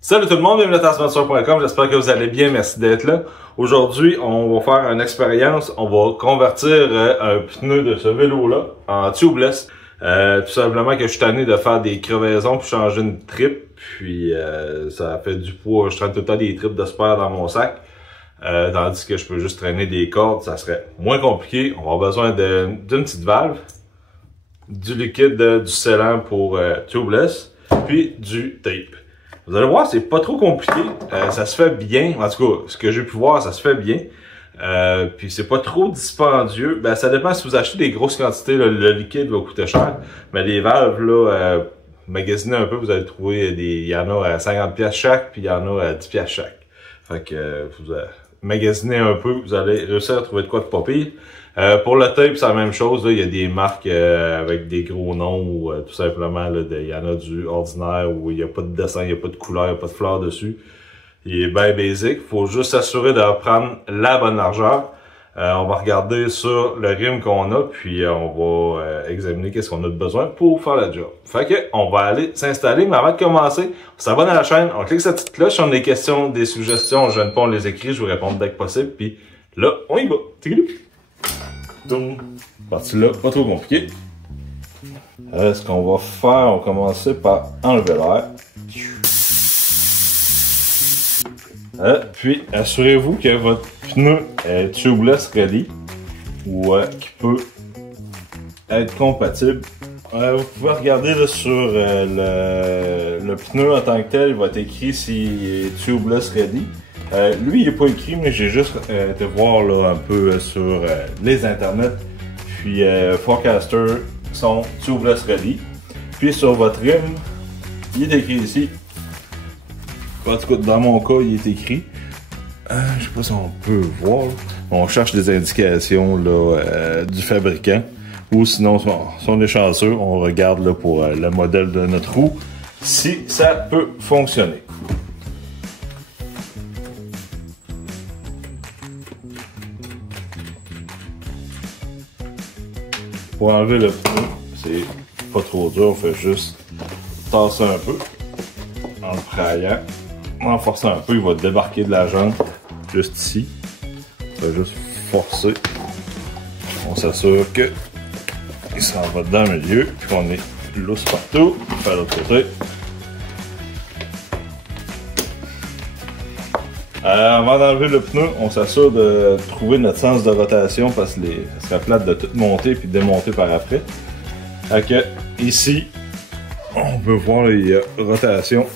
Salut tout le monde, bienvenue à transformateur.com, j'espère que vous allez bien, merci d'être là. Aujourd'hui, on va faire une expérience, on va convertir un pneu de ce vélo-là en tubeless. Tout simplement que je suis tanné de faire des crevaisons pour changer une tripe, puis ça fait du poids, je traîne tout le temps des tripes de spare dans mon sac. Tandis que je peux juste traîner des cordes, ça serait moins compliqué. On va avoir besoin d'une petite valve, du liquide du scellant pour tubeless, puis du tape. Vous allez voir, c'est pas trop compliqué, ça se fait bien, en tout cas, ce que j'ai pu voir, ça se fait bien. Puis c'est pas trop dispendieux, ben ça dépend si vous achetez des grosses quantités, le liquide va coûter cher, mais les valves, là, magasinez un peu, vous allez trouver il y en a à 50$ chaque, puis il y en a à 10$ chaque. Fait que vous magasinez un peu, vous allez réussir à trouver de quoi de pas pire. Pour le tape, c'est la même chose. Là. Il y a des marques avec des gros noms ou tout simplement, il y en a du ordinaire où il n'y a pas de dessin, il n'y a pas de couleur, il n'y a pas de fleurs dessus. Il est bien basic. Il faut juste s'assurer de prendre la bonne largeur. On va regarder sur le rim qu'on a, puis on va examiner qu'est-ce qu'on a de besoin pour faire le job. Fait que on va aller s'installer, mais avant de commencer, on s'abonne à la chaîne, on clique cette petite cloche, si on a des questions, des suggestions, je ne pas, on les écrit, je vous réponds dès que possible, puis là, on y va. Donc, partie là, pas trop compliqué. Ce qu'on va faire, on va commencer par enlever l'air. Puis, assurez-vous que votre pneu est tubeless ready ou qui peut être compatible. Vous pouvez regarder là, sur le pneu en tant que tel, il va être écrit s'il est tubeless ready. Lui, il n'est pas écrit, mais j'ai juste été voir là, un peu sur les internets. Puis, Forecaster sont tubeless ready. Puis, sur votre rim, il est écrit ici. En tout cas, dans mon cas, il est écrit. Je sais pas si on peut voir. On cherche des indications là, du fabricant. Ou sinon, si on est chanceux, on regarde là, pour le modèle de notre roue. Si ça peut fonctionner. Pour enlever le pneu, c'est pas trop dur, on fait juste tasser un peu en le praillant. En forçant un peu, il va débarquer de la jambe juste ici. On va juste forcer. On s'assure que il s'en va dans le milieu, puis qu'on est lousse partout. On fait l'autre côté. Avant d'enlever le pneu, on s'assure de trouver notre sens de rotation parce que ça serait plate de tout monter puis démonter par après. Fait que ici, on peut voir il y a rotation.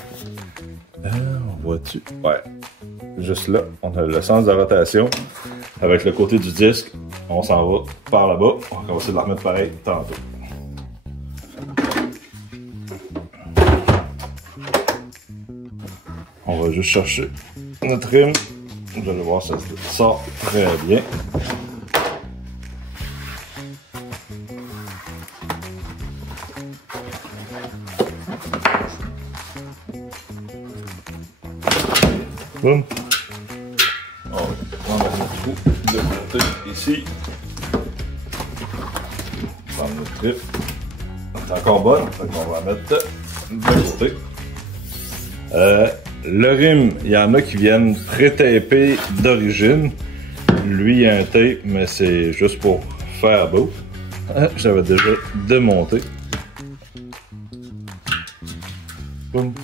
On voit-tu? Ouais. Juste là, on a le sens de rotation. Avec le côté du disque, on s'en va par là-bas. On va commencer de la remettre pareil tantôt. On va juste chercher notre rim. Vous allez voir, ça sort très bien. Boum. On va prendre notre trou de côté ici. On va prendre notre trip. C'est encore bonne, donc on va la mettre de côté. Le rim, il y en a qui viennent pré-tapés d'origine. Lui, il y a un tape, mais c'est juste pour faire beau. J'avais déjà démonté. Boum.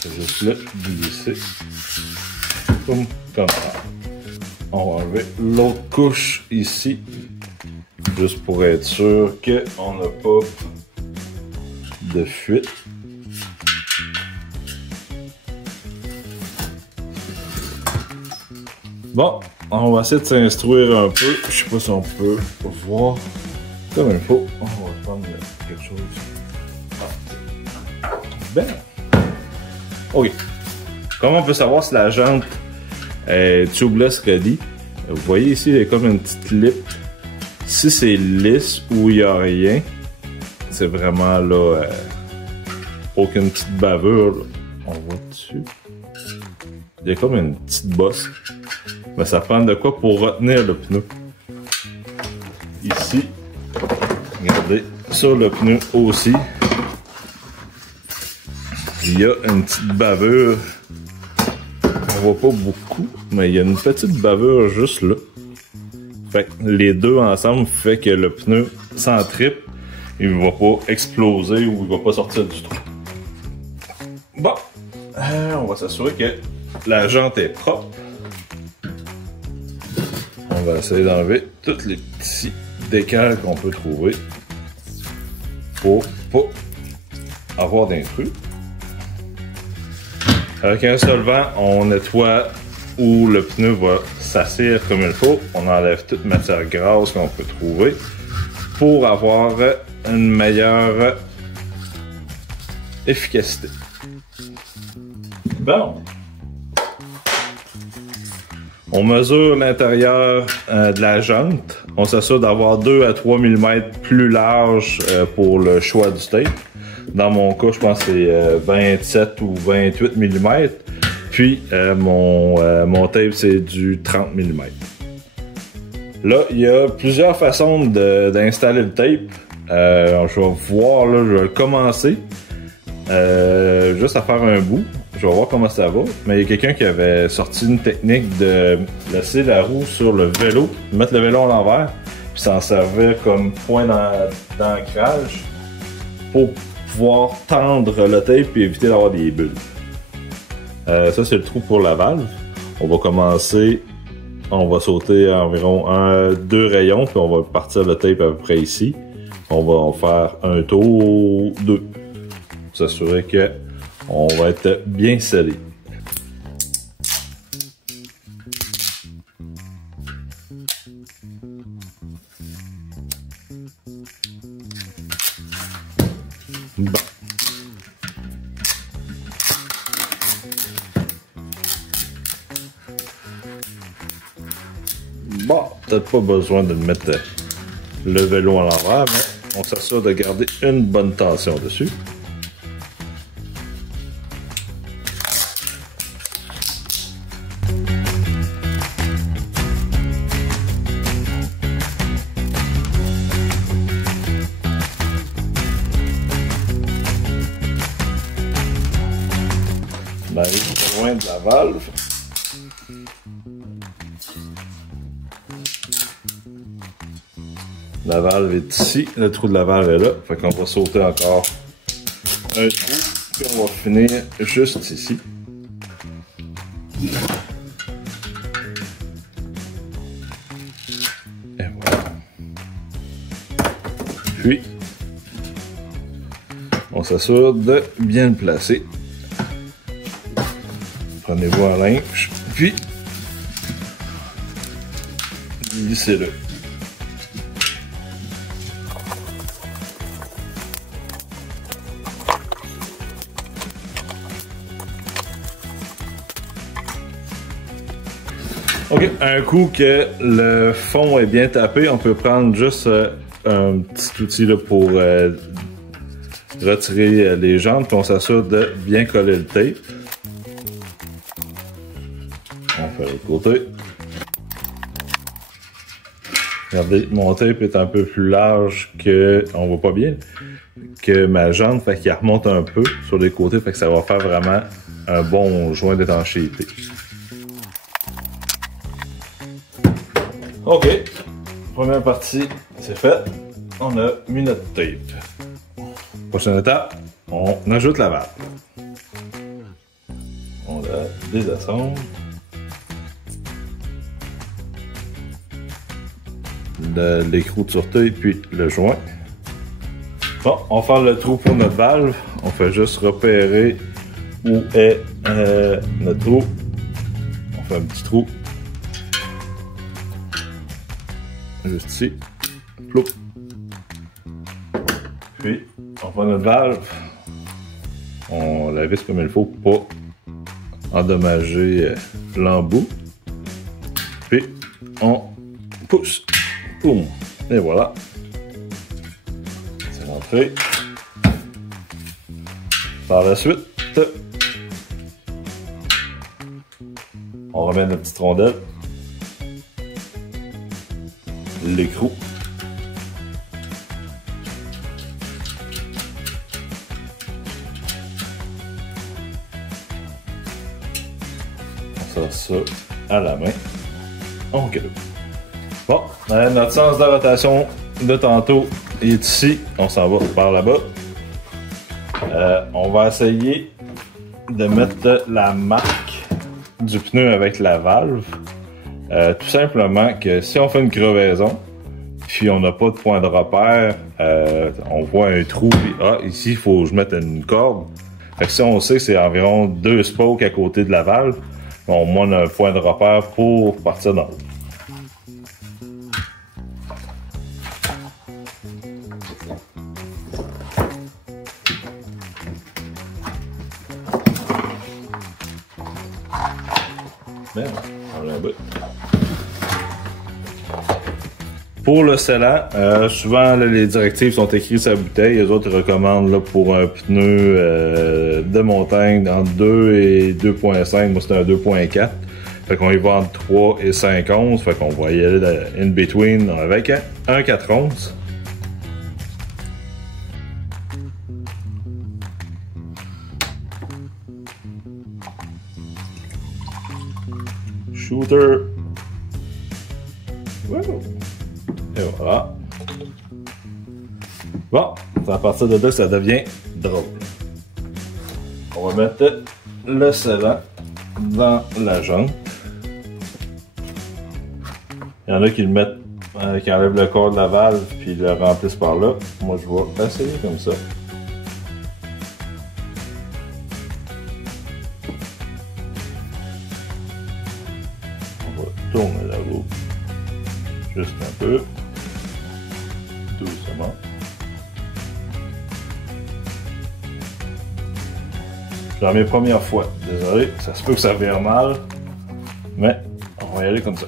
C'est juste là, glisser. Boum, comme ça. On va enlever l'autre couche ici. Juste pour être sûr qu'on n'a pas de fuite. Bon, on va essayer de s'instruire un peu. Je sais pas si on peut voir comme il faut. On va prendre quelque chose. Ben. Ok. Comment on peut savoir si la jante est tubeless ready? Vous voyez ici, il y a comme une petite lip. Si c'est lisse ou il n'y a rien, c'est vraiment là, aucune petite bavure. Là. On voit dessus. Il y a comme une petite bosse. Mais ça prend de quoi pour retenir le pneu. Ici, regardez, sur le pneu aussi, il y a une petite bavure. On voit pas beaucoup, mais il y a une petite bavure juste là. Fait que les deux ensemble fait que le pneu s'entrippe, il va pas exploser ou il va pas sortir du trou. Bon, on va s'assurer que la jante est propre. On va essayer d'enlever tous les petits décals qu'on peut trouver pour pas avoir d'intrus. Avec un solvant, on nettoie où le pneu va s'assire comme il faut. On enlève toute matière grasse qu'on peut trouver pour avoir une meilleure efficacité. Bon. On mesure l'intérieur de la jante. On s'assure d'avoir 2 à 3 mm plus large pour le choix du tape. Dans mon cas, je pense que c'est 27 ou 28 mm. Puis mon tape, c'est du 30 mm. Là, il y a plusieurs façons d'installer le tape. Je vais voir, là, je vais commencer juste à faire un bout. Je vais voir comment ça va. Mais il y a quelqu'un qui avait sorti une technique de laisser la roue sur le vélo, mettre le vélo à l'envers, puis s'en servir comme point d'ancrage pour pouvoir tendre le tape et éviter d'avoir des bulles. Ça, c'est le trou pour la valve. On va commencer, on va sauter environ 2 rayons, puis on va partir le tape à peu près ici. On va faire un tour 2 pour s'assurer que on va être bien scellé. Bon. Bon, peut-être pas besoin de mettre le vélo à l'envers, mais on s'assure de garder une bonne tension dessus. On arrive pas loin de la valve. La valve est ici, le trou de la valve est là. Fait qu'on va sauter encore un trou, puis on va finir juste ici. Et voilà. Puis, on s'assure de bien le placer. Prenez-vous un linge, puis glissez-le. Ok, un coup que le fond est bien tapé, on peut prendre juste un petit outil là, pour retirer les jantes, puis on s'assure de bien coller le tape. On fait l'autre côté. Regardez, mon tape est un peu plus large que, on voit pas bien, que ma jante, fait qu'il remonte un peu sur les côtés, fait que ça va faire vraiment un bon joint d'étanchéité. Ok, première partie, c'est fait. On a mis notre tape. Prochaine étape, on ajoute la valve. On la désassemble. L'écrou de sûreté puis le joint. Bon, on va faire le trou pour notre valve. On fait juste repérer où est notre trou. On fait un petit trou. Juste ici. Ploup. Puis, on fait notre valve. On la visse comme il faut pour pas endommager l'embout. Puis, on pousse. Boum. Et voilà. C'est rentré. Par la suite, on remet notre petite rondelle. L'écrou. faire ça à la main. OK. Bon, notre sens de rotation de tantôt est ici. On s'en va par là-bas. On va essayer de mettre la marque du pneu avec la valve. Tout simplement que si on fait une crevaison, puis on n'a pas de point de repère, on voit un trou, puis ici il faut que je mette une corde. Fait que si on sait que c'est environ 2 spokes à côté de la valve, au moins on a un point de repère pour partir dans l'eau. Merde, on l'a un bout. Pour le scellant, souvent là, les directives sont écrites sur la bouteille. Les autres recommandent là, pour un pneu de montagne entre 2 et 2.5. Moi c'est un 2.4. Fait qu'on y va entre 3 et 5 onces. Fait qu'on va y aller in between avec un 4 onces. Shooter. Wow. Et voilà. Bon, à partir de là, ça devient drôle. On va mettre le scellant dans la jambe. Il y en a qui le mettent, qui enlèvent le corps de la valve puis le remplissent par là. Moi, je vais essayer comme ça. On va tourner la roue juste un peu. Doucement. C'est mes premières fois. Désolé, ça se peut que ça vire mal. Mais on va y aller comme ça.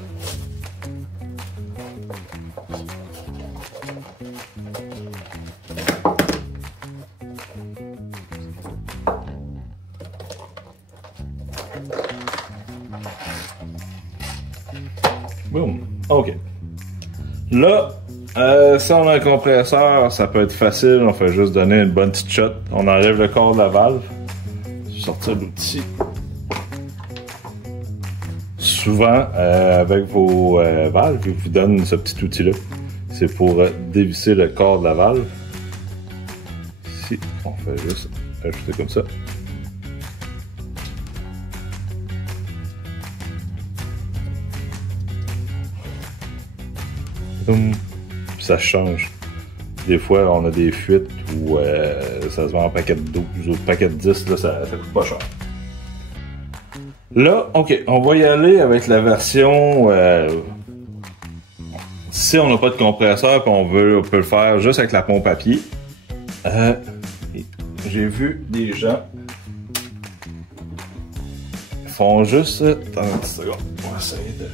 Boum. OK. Là, si on a un compresseur, ça peut être facile. On fait juste donner une bonne petite shot. On enlève le corps de la valve. Sortir l'outil. Souvent, avec vos valves, ils vous donnent ce petit outil-là. C'est pour dévisser le corps de la valve. Ici, on fait juste ajouter comme ça. Puis ça change. Des fois, on a des fuites où ça se vend en paquet de 12 ou paquet de 10, là, ça coûte pas cher. Là, OK, on va y aller avec la version... si on n'a pas de compresseur et on peut le faire juste avec la pompe à pied. J'ai vu des gens font juste... Attends un petit second, on va essayer de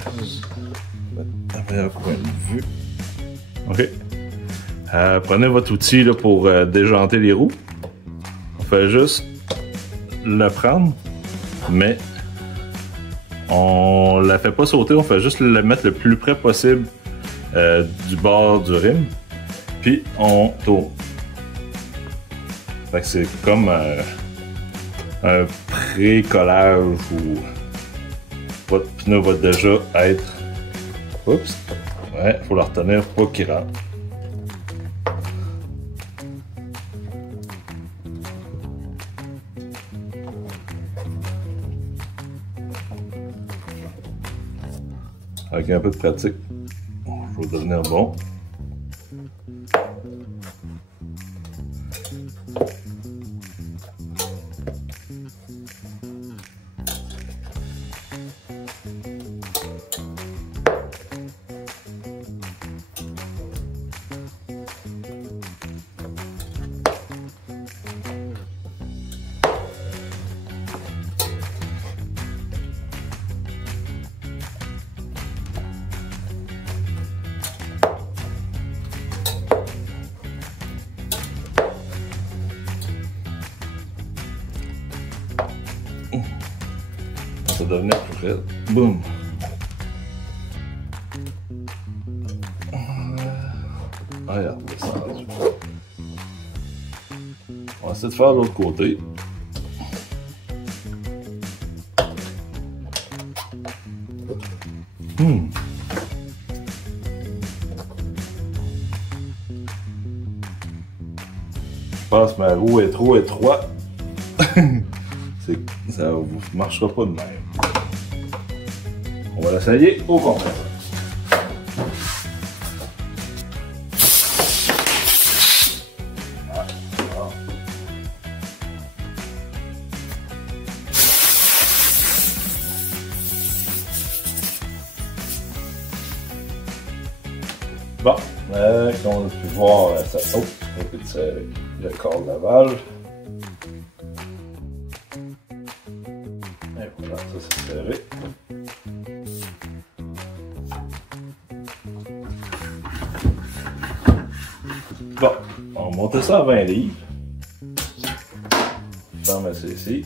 mettre un meilleur point de vue. OK. Prenez votre outil là, pour déjanter les roues. On fait juste le prendre, mais on la fait pas sauter, on fait juste le mettre le plus près possible du bord du rim, puis on tourne. Fait que c'est comme un pré-collage où votre pneu va déjà être... Oups! Ouais, faut le retenir pour pas qu'il rentre. Avec un peu de pratique, je vais devenir bon. Ça va devenir plus raide. Boum! Regarde, ça rendu. On va essayer de faire l'autre côté. Je pense que ma roue est trop étroite. Ça ne marchera pas de même. On va l'essayer au compresseur. Bon, comme on a pu voir, ça saute. On peut tirer le corps de la valve. Et voilà, ça c'est serré. Bon, on va monter ça à 20 livres. Ferme ça ici.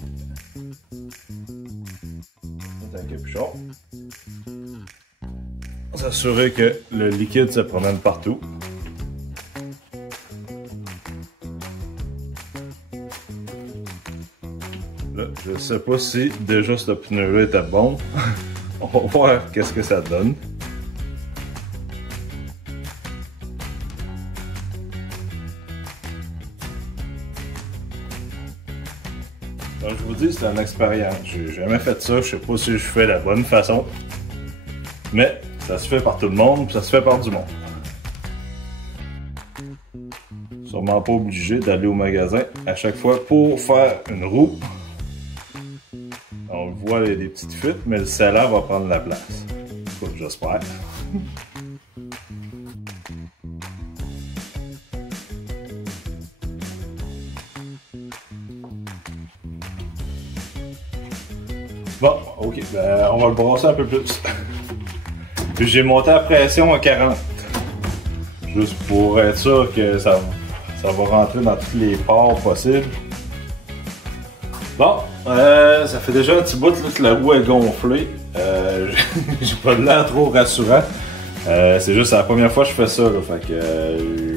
Mettre un capuchon. S'assurer que le liquide se promène partout. Là, je ne sais pas si déjà ce pneu-là était bon. On va voir qu'est-ce que ça donne. Donc, je vous dis, c'est une expérience. J'ai jamais fait ça. Je sais pas si je fais la bonne façon. Mais ça se fait par tout le monde, puis ça se fait par du monde. Sûrement pas obligé d'aller au magasin à chaque fois pour faire une roue. On le voit, il y a des petites fuites, mais le scellant va prendre la place. Écoute, j'espère. Bon, ok, ben, on va le brasser un peu plus. Puis j'ai monté la pression à 40. Juste pour être sûr que ça va rentrer dans tous les pores possibles. Bon, ça fait déjà un petit bout là, que la roue est gonflée. J'ai pas de l'air trop rassurant. C'est juste la première fois que je fais ça. Là, fait que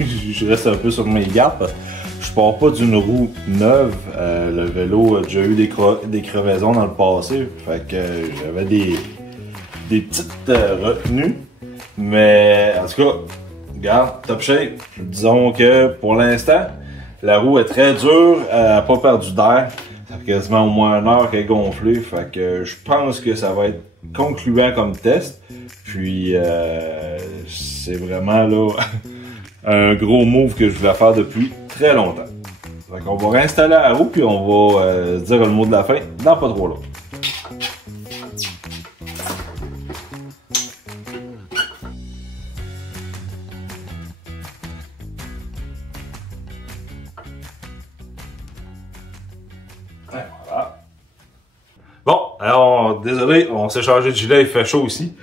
je reste un peu sur mes gardes parce que je pars pas d'une roue neuve. Le vélo a déjà eu des crevaisons dans le passé. Fait que j'avais des petites retenues. Mais en tout cas, regarde, top shape. Disons que pour l'instant, la roue est très dure, elle n'a pas perdu d'air. Ça fait quasiment au moins 1 heure qu'elle est gonflée. Fait que je pense que ça va être concluant comme test. Puis c'est vraiment là un gros move que je voulais faire depuis très longtemps. Fait qu'on va réinstaller la roue puis on va dire le mot de la fin dans pas trop long. Voilà. Bon, alors désolé, on s'est changé de gilet, il fait chaud aussi.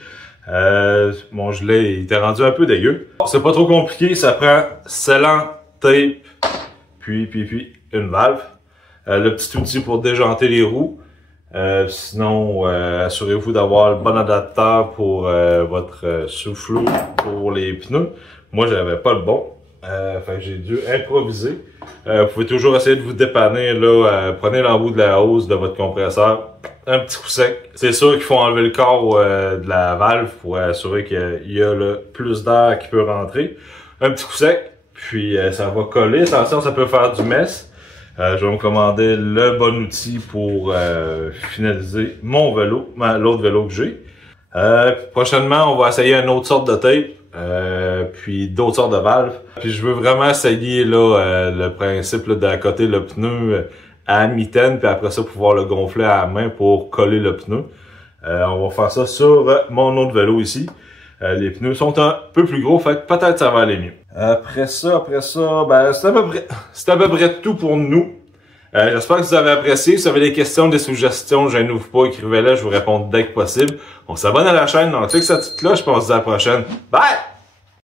Mon gilet il était rendu un peu dégueu. C'est pas trop compliqué, ça prend scellant, tape, puis une valve. Le petit outil pour déjanter les roues. Sinon, assurez-vous d'avoir le bon adaptateur pour votre soufflot pour les pneus. Moi, j'avais pas le bon. Fait que j'ai dû improviser. Vous pouvez toujours essayer de vous dépanner là. Prenez l'embout de la hausse de votre compresseur. Un petit coup sec. C'est sûr qu'il faut enlever le corps de la valve pour assurer qu'il y a le plus d'air qui peut rentrer. Un petit coup sec, puis ça va coller. Attention, ça peut faire du mess. Je vais me commander le bon outil pour finaliser mon vélo, l'autre vélo que j'ai. Prochainement, on va essayer une autre sorte de tape, puis d'autres sortes de valves. Puis je veux vraiment essayer là, le principe là, d'accoter le pneu à mitaine, puis après ça pouvoir le gonfler à la main pour coller le pneu. On va faire ça sur mon autre vélo ici. Les pneus sont un peu plus gros, fait que peut-être ça va aller mieux. Après ça, ben c'est à peu près tout pour nous. J'espère que vous avez apprécié. Si vous avez des questions, des suggestions, gênez-vous pas, écrivez-les, je vous réponds dès que possible. On s'abonne à la chaîne, on clique sur la petite cloche, puis on se dit à la prochaine. Bye!